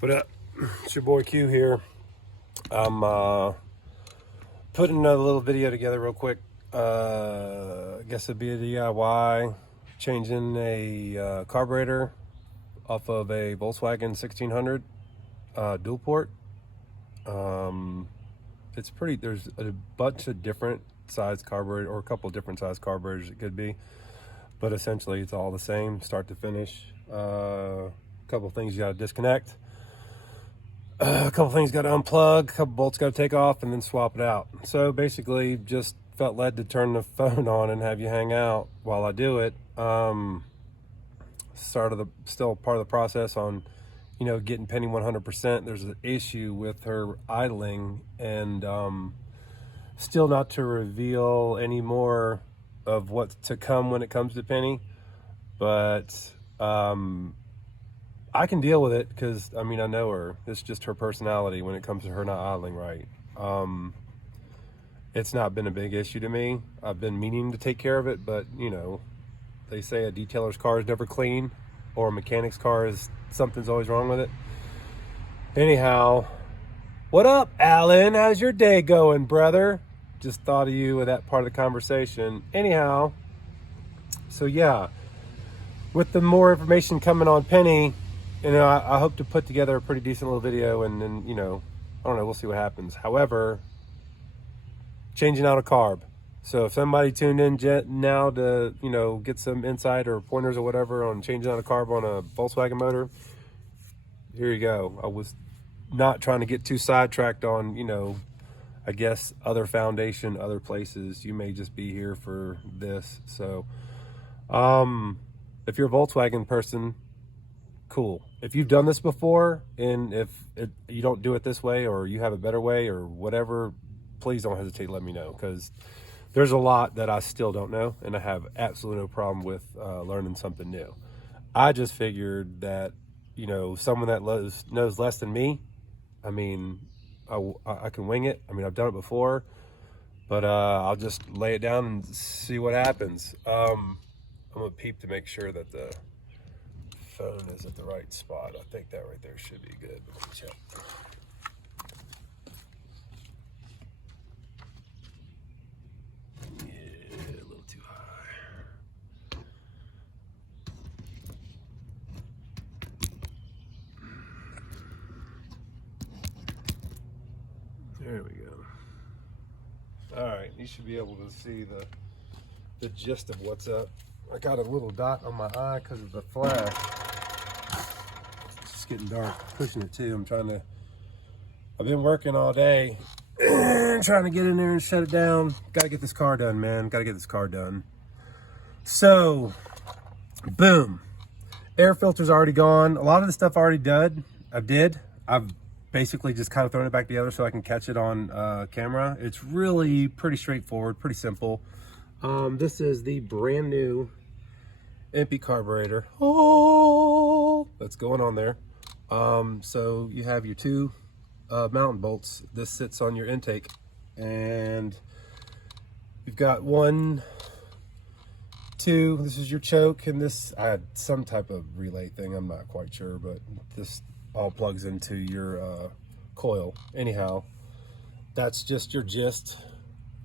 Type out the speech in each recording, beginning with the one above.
What up? It's your boy Q here. I'm putting another little video together real quick. I guess it'd be a DIY, changing a carburetor off of a Volkswagen 1600 dual port. It's pretty, there's a bunch of different size carburetor, or a couple of different size carburetors it could be, but essentially it's all the same start to finish. A couple of things you got to disconnect. A couple things got to unplug, a couple bolts got to take off, and then swap it out. So basically just felt led to turn the phone on and have you hang out while I do it. Still part of the process on, getting Penny 100%. There's an issue with her idling, and still not to reveal any more of what's to come when it comes to Penny, but I can deal with it because, I know her. It's just her personality when it comes to her not idling right. It's not been a big issue to me. I've been meaning to take care of it, but, they say a detailer's car is never clean, or a mechanic's car is, something's always wrong with it. Anyhow, what up, Alan? How's your day going, brother? Just thought of you with that part of the conversation. Anyhow, so yeah, with the more information coming on Penny, I hope to put together a pretty decent little video, and then, I don't know, we'll see what happens. However, changing out a carb. So if somebody tuned in now to, get some insight or pointers or whatever on changing out a carb on a Volkswagen motor, here you go. I was not trying to get too sidetracked on, I guess other foundation, other places. You may just be here for this. So, if you're a Volkswagen person, cool. If you've done this before, and if you don't do it this way, or you have a better way or whatever, please don't hesitate to let me know, because there's a lot that I still don't know, and I have absolutely no problem with learning something new. I just figured that, someone that knows less than me, I can wing it. I've done it before, but I'll just lay it down and see what happens. I'm gonna peep to make sure that the phone is at the right spot. I think that right there should be good. Let me check. Yeah, a little too high. There we go. All right, you should be able to see the gist of what's up. I got a little dot on my eye because of the flash. It's just getting dark. Pushing it too. I've been working all day, trying to get in there and shut it down. Got to get this car done, man. Got to get this car done. So, boom. Air filter's already gone. A lot of the stuff I already did. I've basically just kind of thrown it back together so I can catch it on camera. It's really pretty straightforward, pretty simple. This is the brand new empty carburetor. Oh, that's going on there. So you have your two mountain bolts. This sits on your intake, and you've got 1, 2. This is your choke, and this, I had some type of relay thing. I'm not quite sure, but this all plugs into your coil. Anyhow, that's just your gist.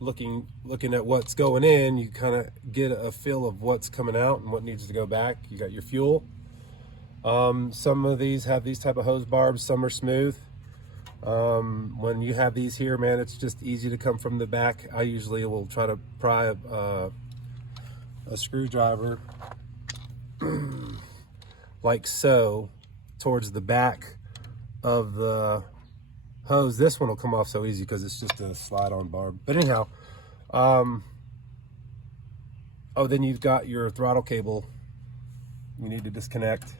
Looking at what's going in, you kind of get a feel of what's coming out and what needs to go back. You got your fuel. Some of these have these type of hose barbs, some are smooth. When you have these here, man, it's just easy to come from the back. I usually will try to pry a screwdriver like so towards the back of the hose. This one will come off so easy because it's just a slide on barb. But anyhow, then you've got your throttle cable you need to disconnect,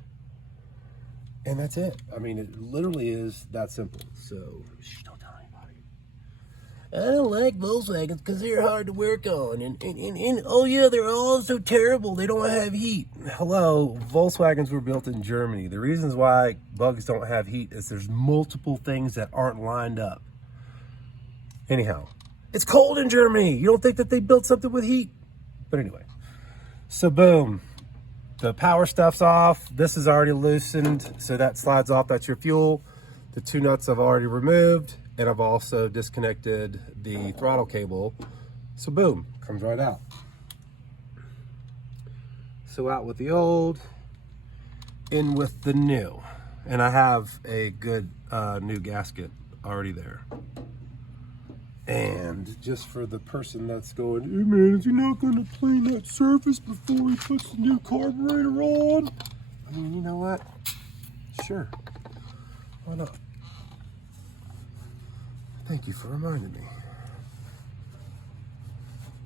and that's it. It literally is that simple. So shh, don't tell anybody. I don't like Volkswagens because they're hard to work on, and oh yeah, they're all so terrible, they don't have heat. Hello, Volkswagens were built in Germany. The reasons why bugs don't have heat is there's multiple things that aren't lined up. Anyhow, it's cold in Germany. You don't think that they built something with heat? But anyway, so boom, The power stuff's off. This is already loosened, so that slides off. That's your fuel. The 2 nuts I've already removed, and I've also disconnected the throttle cable. So boom, comes right out. So out with the old, in with the new. And I have a good new gasket already there. And just for the person that's going, hey man, is he not going to clean that surface before he puts the new carburetor on? I mean, you know what? Sure. Why not? Thank you for reminding me.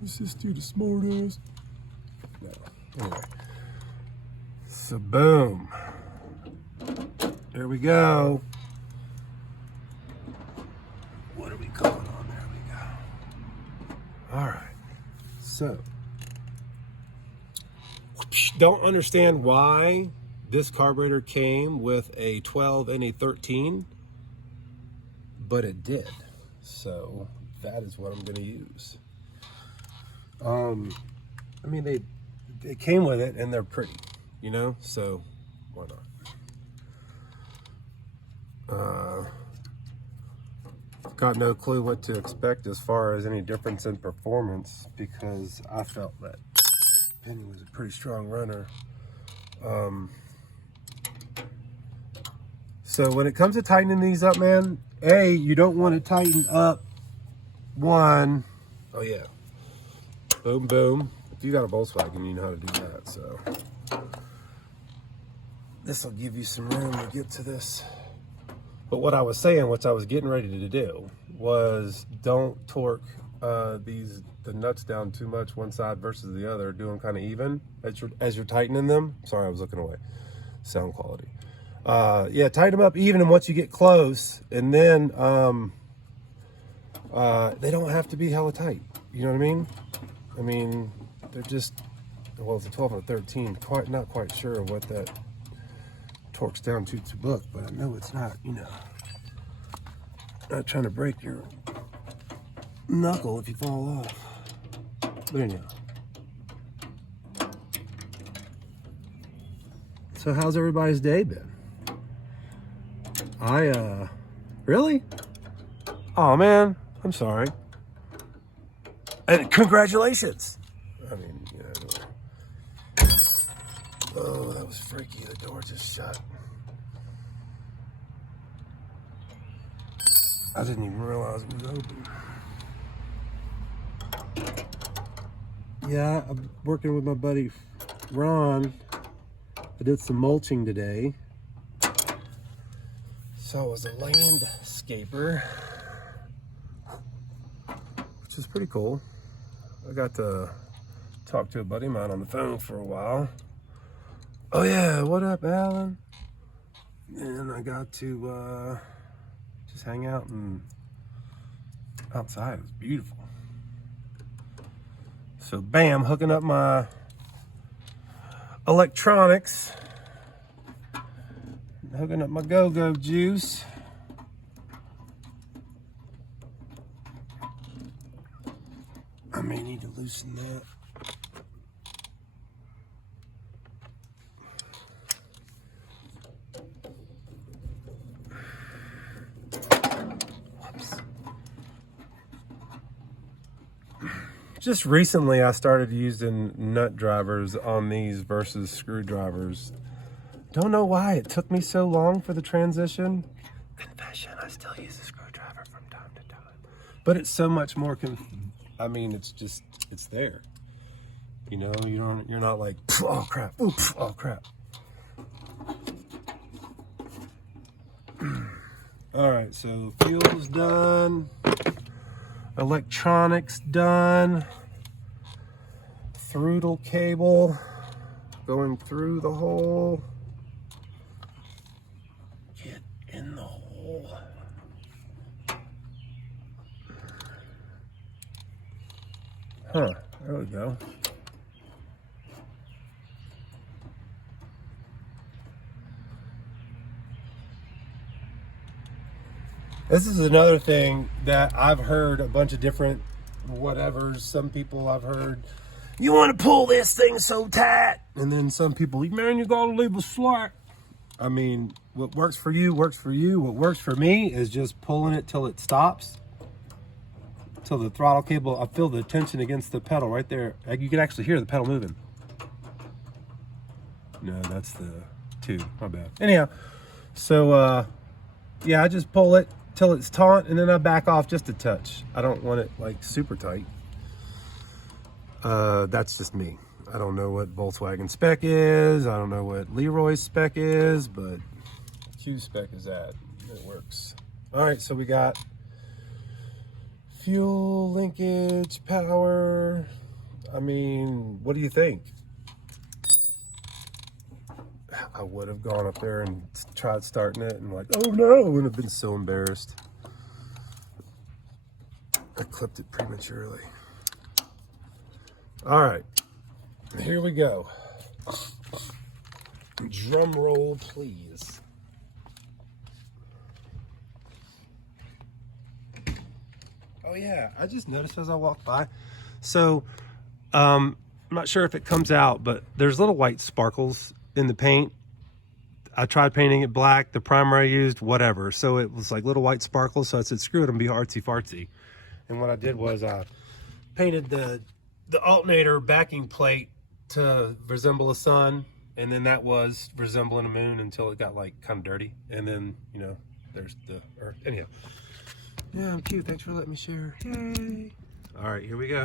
Is this dude a smart ass? No. Anyway. So boom. There we go. What are we calling on? There we go. All right. So, don't understand why this carburetor came with a 12 and a 13, but it did. So that is what I'm going to use. I mean, they came with it and they're pretty, you know, so why not? Got no clue what to expect as far as any difference in performance, because I felt that Penny was a pretty strong runner. So when it comes to tightening these up, man, you don't want to tighten up one. Oh yeah, boom, boom. If you got a Volkswagen, you know how to do that. So this will give you some room to get to this. But what I was saying, what I was getting ready to do, was don't torque the nuts down too much one side versus the other. Do them kind of even as you're tightening them. Sorry, I was looking away. Sound quality. Yeah, tighten them up even, and once you get close, and then they don't have to be hella tight. You know what I mean? I mean, they're just, well, it's a 12 or 13. Not quite sure what that torques down to book, but I know it's not, you know, not trying to break your knuckle if you fall off. But anyhow. So how's everybody's day been? Really? Oh man, I'm sorry. And congratulations. I mean, you know. Oh, that was freaky. The door just shut. I didn't even realize it was open. Yeah, I'm working with my buddy Ron. I did some mulching today. So I was a landscaper, which is pretty cool. I got to talk to a buddy of mine on the phone for a while. Oh yeah, what up, Alan? And I got to just hang out and outside. It was beautiful. So bam, hooking up my electronics, hooking up my go-go juice. I may need to loosen that. Just recently I started using nut drivers on these versus screwdrivers. Don't know why it took me so long for the transition. Confession, I still use a screwdriver from time to time. But it's so much more, I mean, it's just, it's there. You know, you're not like, oh crap, oops, oh crap. All right, so fuel's done. Electronics done. Throttle cable going through the hole. Get in the hole. Huh, there we go. This is another thing that I've heard a bunch of different whatevers. Some people I've heard, you want to pull this thing so tight. And then some people, man, you gotta leave a slack. I mean, what works for you works for you. What works for me is just pulling it till it stops, till the throttle cable, I feel the tension against the pedal right there. You can actually hear the pedal moving. No, that's the tube, my bad. Anyhow, so yeah, I just pull it till it's taut, and then I back off just a touch. I don't want it like super tight. That's just me. I don't know what Volkswagen spec is. I don't know what Leroy's spec is, but Q spec is that. It works. All right, so we got fuel, linkage, power. I mean, what do you think? I would have gone up there and tried starting it and like, oh no, I would have been so embarrassed. I clipped it prematurely. All right, here we go. Drum roll, please. Oh yeah, I just noticed as I walked by. So, I'm not sure if it comes out, but there's little white sparkles in the paint. I tried painting it black, the primer I used, whatever. So it was like little white sparkles. So I said, screw it, I'm gonna be artsy fartsy. And what I did was I painted the alternator backing plate to resemble a sun. And then that was resembling a moon until it got like kind of dirty. And then, you know, there's the earth. Anyhow, yeah, I'm cute. Thanks for letting me share. Yay. All right, here we go.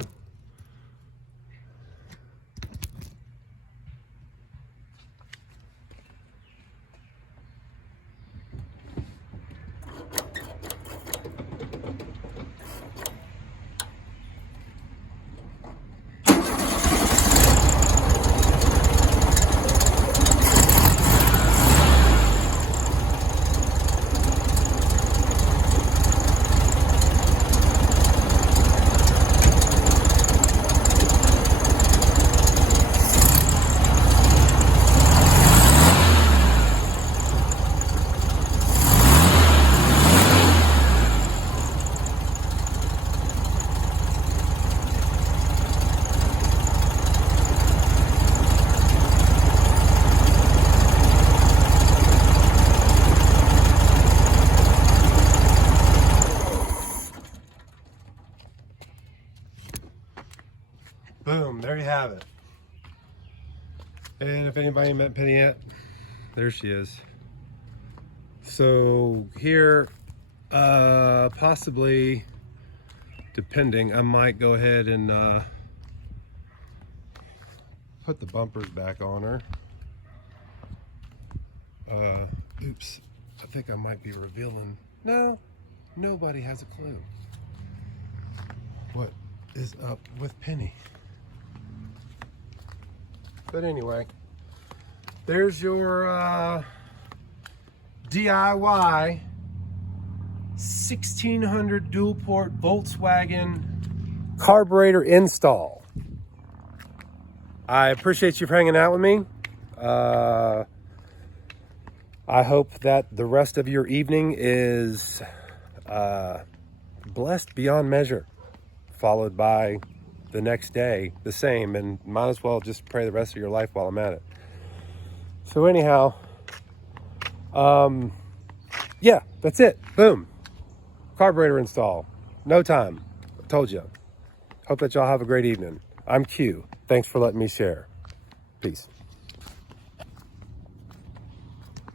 Boom, there you have it. And if anybody met Penny yet, there she is. So here, possibly, depending, I might go ahead and put the bumpers back on her. Oops, I think I might be revealing. No, nobody has a clue what is up with Penny. But anyway, there's your DIY 1600 dual port Volkswagen carburetor install. I appreciate you for hanging out with me. I hope that the rest of your evening is blessed beyond measure, followed by the next day the same, and might as well just pray the rest of your life while I'm at it. So anyhow, yeah, that's it. Boom. Carburetor install. No time. I told you. Hope that y'all have a great evening. I'm Q. Thanks for letting me share. Peace.